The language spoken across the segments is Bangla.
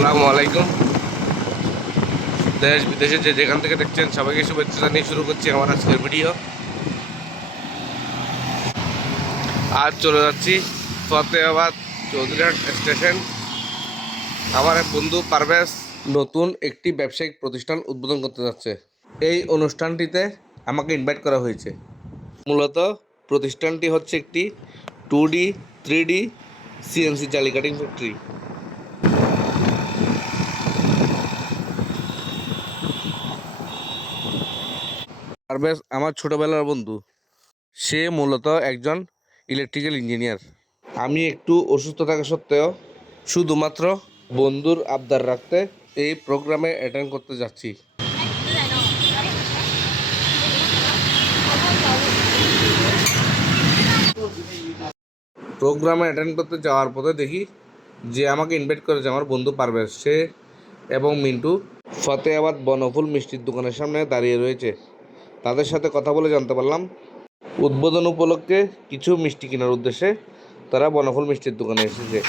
আসসালামু আলাইকুম। দেশ বিদেশে যে যেখান থেকে দেখছেন সবাইকে শুভেচ্ছা জানিয়ে শুরু করছি আমার আজকের ভিডিও। আজ চলে যাচ্ছি ফতেহাবাদ চৌধুরীহাট স্টেশন। আমার এক বন্ধু পারভেজ নতুন একটি ব্যবসায়িক প্রতিষ্ঠান উদ্বোধন করতে যাচ্ছে। এই অনুষ্ঠানটিতে আমাকে ইনভাইট করা হয়েছে। মূলত প্রতিষ্ঠানটি হচ্ছে একটি 2D 3D CNC জালি কাটিং ফ্যাক্টরি। পারভেজ আমার ছোটবেলার বন্ধু। সে মূলত একজন ইলেকট্রিক্যাল ইঞ্জিনিয়ার। আমি একটু অসুস্থ থাকা সত্ত্বেও শুধুমাত্র বন্ধুর আবদার রাখতে এই প্রোগ্রামে অ্যাটেন্ড করতে যাচ্ছি। প্রোগ্রামে অ্যাটেন্ড করতে যাওয়ার পথে দেখি যে আমাকে ইনভাইট করেছে আমার বন্ধু পারভেজ, সে এবং মিন্টু ফতেহাবাদ বনফুল মিষ্টির দোকানের সামনে দাঁড়িয়ে রয়েছে। তাদের সাথে কথা বলে জানতে পারলাম উদ্বোধন উপলক্ষে কিছু মিষ্টি কেনার উদ্দেশ্যে তারা বনফুল মিষ্টির দোকানে এসেছে।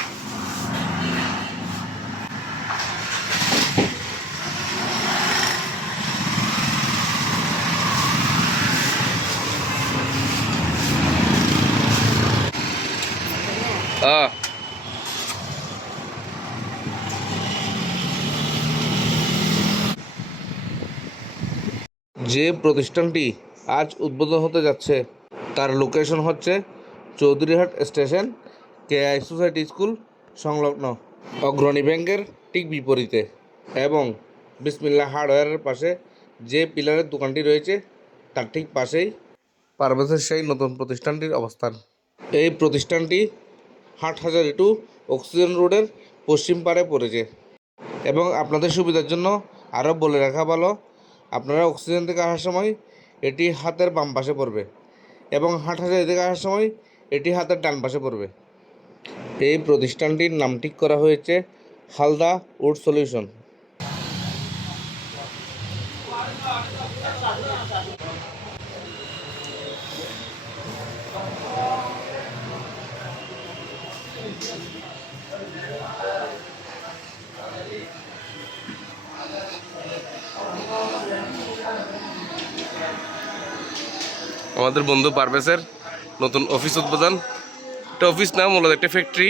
যে প্রতিষ্ঠানটি আজ উদ্বোধন হতে যাচ্ছে তার লোকেশন হচ্ছে Chowdhuryhat station, KI society school সংলগ্ন অগ্রণী ব্যাংকের ঠিক বিপরীতে এবং বিসমিল্লাহ হার্ডওয়্যারের পাশে যে পিলারের দোকানটি রয়েছে তার ঠিক পাশেই পারভেজের সেই নতুন প্রতিষ্ঠানটির অবস্থান। এই প্রতিষ্ঠানটি হাটহাজারী টু অক্সিজেন রোডের পশ্চিম পাড়ে পড়েছে এবং আপনাদের সুবিধার জন্য আরও বলে রাখা ভালো, আপনারা অক্সিজেন থেকে আসার সময় এটি হাতের বাম পাশে পড়বে এবং হাটহাজারী থেকে আসার সময় এটি হাতের ডান পাশে পড়বে। এই প্রতিষ্ঠানটির নাম ঠিক করা হয়েছে হালদা উড সলিউশন। আমাদের বন্ধু পারভেজের নতুন অফিস উদ্বোধন। এটা অফিস না, মূলত একটা ফ্যাক্টরি।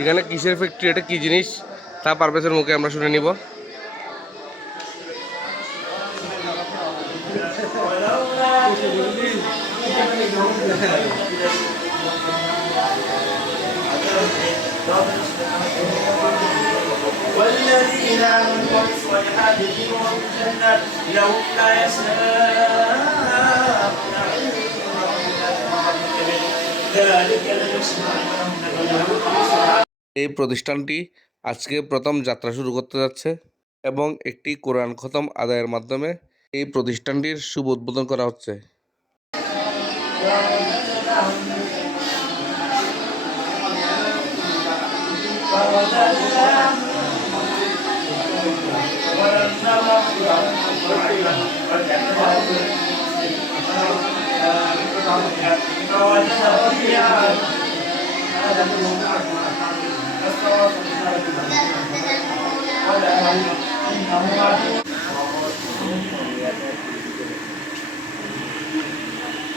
এখানে কিসের ফ্যাক্টরি, এটা কি জিনিস তা পারভেজের মুখে আমরা শুনে নিব। والذين آمنوا بالصالحات يدخلهم الجنة لهم ما يشاءون ذلك এই প্রতিষ্ঠানটি আজকে প্রথম যাত্রা শুরু করতে যাচ্ছে এবং একটি কোরআন খতম আদায়ের মাধ্যমে এই প্রতিষ্ঠানটির শুভ উদ্বোধন করা হচ্ছে।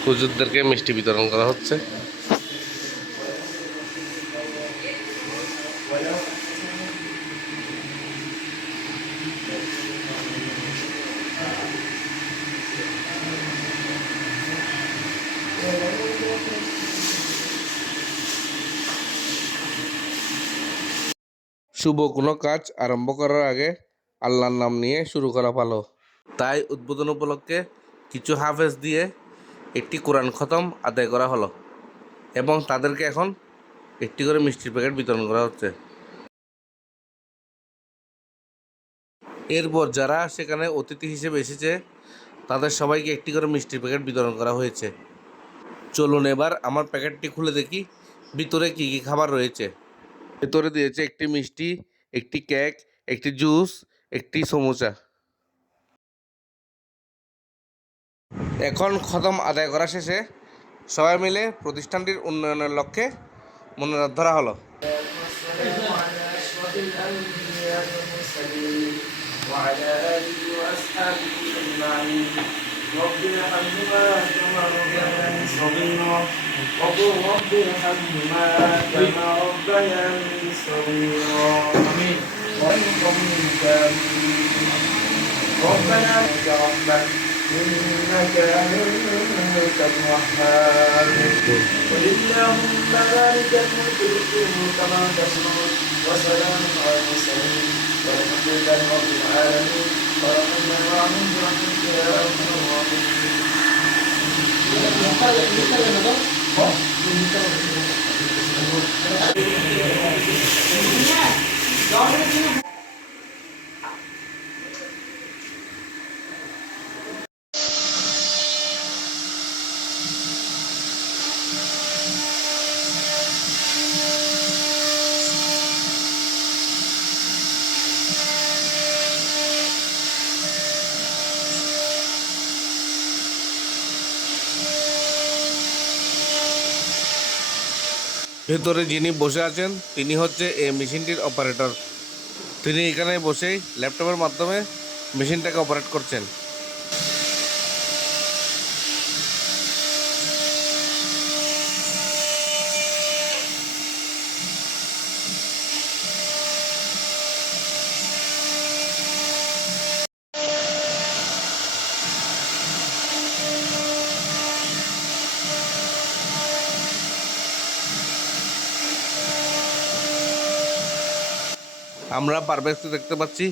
হুজুরদেরকে মিষ্টি বিতরণ করা হচ্ছে। শুভ কোনো কাজ আরম্ভ করার আগে আল্লাহর নাম নিয়ে শুরু করা ভালো। তাই উদ্বোধন উপলক্ষে কিছু হাফেজ দিয়ে একটি কোরআন খতম আদায় করা হলো এবং তাদেরকে এখন একটি করে মিষ্টির প্যাকেট বিতরণ করা হচ্ছে। এরপর যারা সেখানে অতিথি হিসেবে এসেছে তাদের সবাইকে একটি করে মিষ্টির প্যাকেট বিতরণ করা হয়েছে। চলুন এবার আমার প্যাকেটটি খুলে দেখি ভিতরে কী কী খাবার রয়েছে। ভেতরে দিয়েছে একটি মিষ্টি, একটি কেক, একটি জুস, একটি সমোসা। এখন খতম আদায় করা শেষে সবাই মিলে প্রতিষ্ঠানটির উন্নয়নের লক্ষ্যে মনোরথ ধরা হলো। وعلى أشرف الأنبياء والمرسلين وعلى آله وأصحابه أجمعين رب ارحمهما كما ربياني صغيرا وقل رب ارحمهما كما ربياني صغيرا آمين وارحمك ربنا لك رحمة إنك أنت الوهاب قل اللهم مالك الملك تؤتيه كما تشاء وسلام على المرسلين والحمد لله رب العالمين ورحمنا الرحيم برحمتك يا أرحم الراحمين. ভেতরে যিনি বসে আছেন তিনি হচ্ছে এই মেশিনটির অপারেটর। তিনি এখানে বসেই ল্যাপটপের মাধ্যমে মেশিনটাকে অপারেট করছেন। আমরা পারফেক্টলি দেখতে পাচ্ছি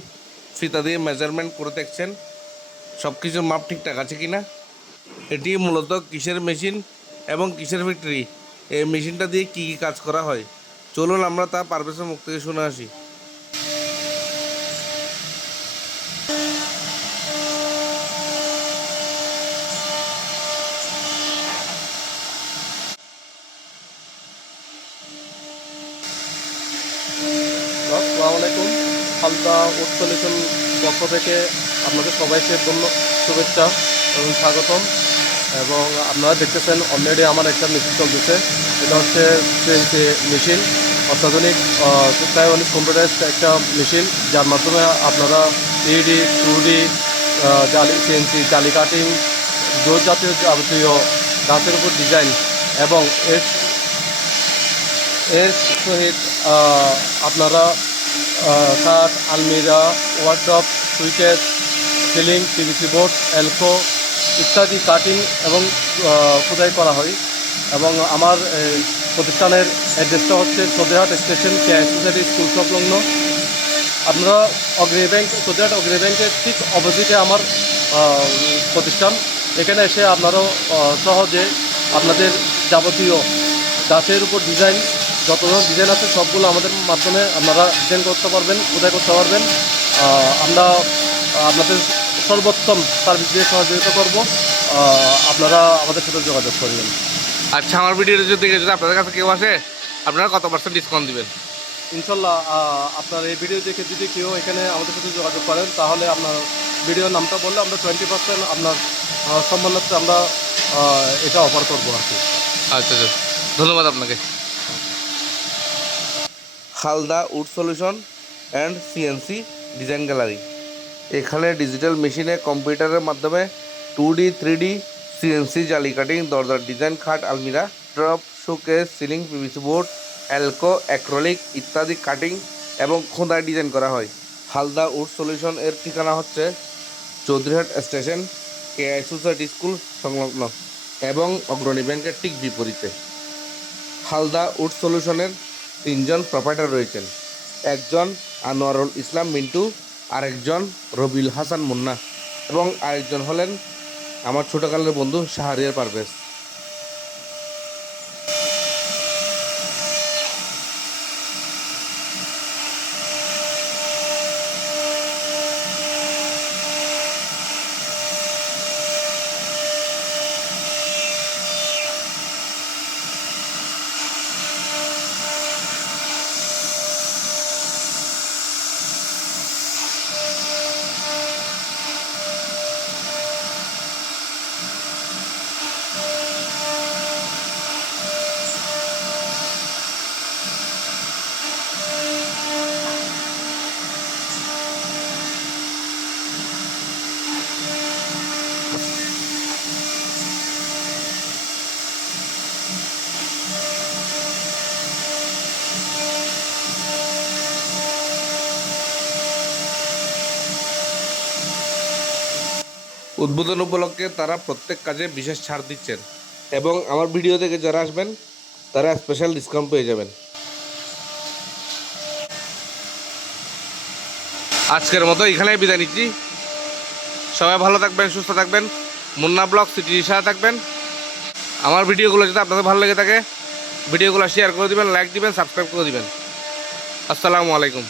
ফিতা দিয়ে মেজারমেন্ট করে দেখছেন সব কিছুর মাপ ঠিকঠাক আছে কিনা। এটি মূলত কিসের মেশিন এবং কিসের ফ্যাক্টরি, এই মেশিনটা দিয়ে কী কী কাজ করা হয়, চলুন আমরা তা পারভেজের মুখ থেকে শুনে আসি। আসসালামু আলাইকুম। হালদা উড সলিউশন পক্ষ থেকে আপনাদের সবাইকে শুভেচ্ছা এবং স্বাগতম। এবং আপনারা দেখতেছেন অলরেডি আমার একটা মেশিন চলতেছে। এটা হচ্ছে সিএনসি মেশিন, অত্যাধুনিক অনেক কম্পিউটারাইজড একটা মেশিন, যার মাধ্যমে আপনারা 3D 2D জালি সিএনসি জালি কাটিং, জোর জাতীয় যাবতীয় গাছের উপর ডিজাইন এবং এর সহিত আপনারা কাঠ, আলমিরা, ওয়ার্ড্রপ, সুইকেস, সিলিং, পিভিসি বোর্ড, এলকো ইত্যাদি কাটিং এবং খোদাই করা হয়। এবং আমার প্রতিষ্ঠানের অ্যাড্রেসটা হচ্ছে Sadarhat station KI society school সংলগ্ন। আপনারা অগ্রণী ব্যাংক, সদরহাট অগ্রণী ব্যাংকের ঠিক অপোজিটে আমার প্রতিষ্ঠান। এখানে এসে আপনারাও সহজে আপনাদের যাবতীয় গাছের উপর ডিজাইন, যত ধরনের ডিজাইন আছে সবগুলো আমাদের মাধ্যমে আপনারা ডিজাইন করতে পারবেন, খোদাই করতে পারবেন। আমরা আপনাদের সর্বোত্তম সার্ভিস দিয়ে সহযোগিতা করব। আপনারা আমাদের সাথে যোগাযোগ করবেন। আচ্ছা, আমার ভিডিওটা যদি আপনাদের কাছে কেউ আসে, আপনারা কত % ডিসকাউন্ট দিবেন? ইনশাল্লাহ আপনার এই ভিডিও দেখে যদি কেউ এখানে আমাদের সাথে যোগাযোগ করেন, তাহলে আপনার ভিডিওর নামটা বললে আমরা 20% আপনার সম্মানার্থে আমরা এটা অফার করবো আর কি। আচ্ছা আচ্ছা, ধন্যবাদ আপনাকে। Halda wood solution and CNC design gallery. এখানে ডিজিটাল মেশিনে কম্পিউটারের মাধ্যমে 2D 3D সিএনসি জালি কাটিং, দরজার ডিজাইন, খাট, আলমিরা, drop, showcase, ceiling, PVC board, অ্যালকো, অ্যাক্রোলিক ইত্যাদি কাটিং এবং খোদাই ডিজাইন করা হয়। হালদা উড সলিউশন এর ঠিকানা হচ্ছে Chowdhuryhat station, KI society school সংলগ্ন এবং অগ্রণী ব্যাংকের ঠিক বিপরীতে। হালদা উড সলিউশনের 3 জন প্রোপাইটার রয়েছেন। একজন আনোয়ারুল ইসলাম মিন্টু, আরেকজন রবিউল হাসান মুন্না এবং আরেকজন হলেন আমার ছোটকালের বন্ধু শাহরিয়ার পারভেজ। উদ্বোধন উপলক্ষে তারা প্রত্যেক কাজে বিশেষ ছাড় দিচ্ছেন এবং আমার ভিডিও থেকে যারা আসবেন তারা স্পেশাল ডিসকাউন্ট পেয়ে যাবেন। আজকের মতো এখানেই বিদায় নিচ্ছি। সবাই ভালো থাকবেন, সুস্থ থাকবেন, মুন্না ব্লগ সিটির সাথে থাকবেন। আমার ভিডিওগুলো যদি আপনাদের ভালো লেগে থাকে ভিডিওগুলো শেয়ার করে দিবেন, লাইক দিবেন, সাবস্ক্রাইব করে দিবেন। আসসালামু আলাইকুম।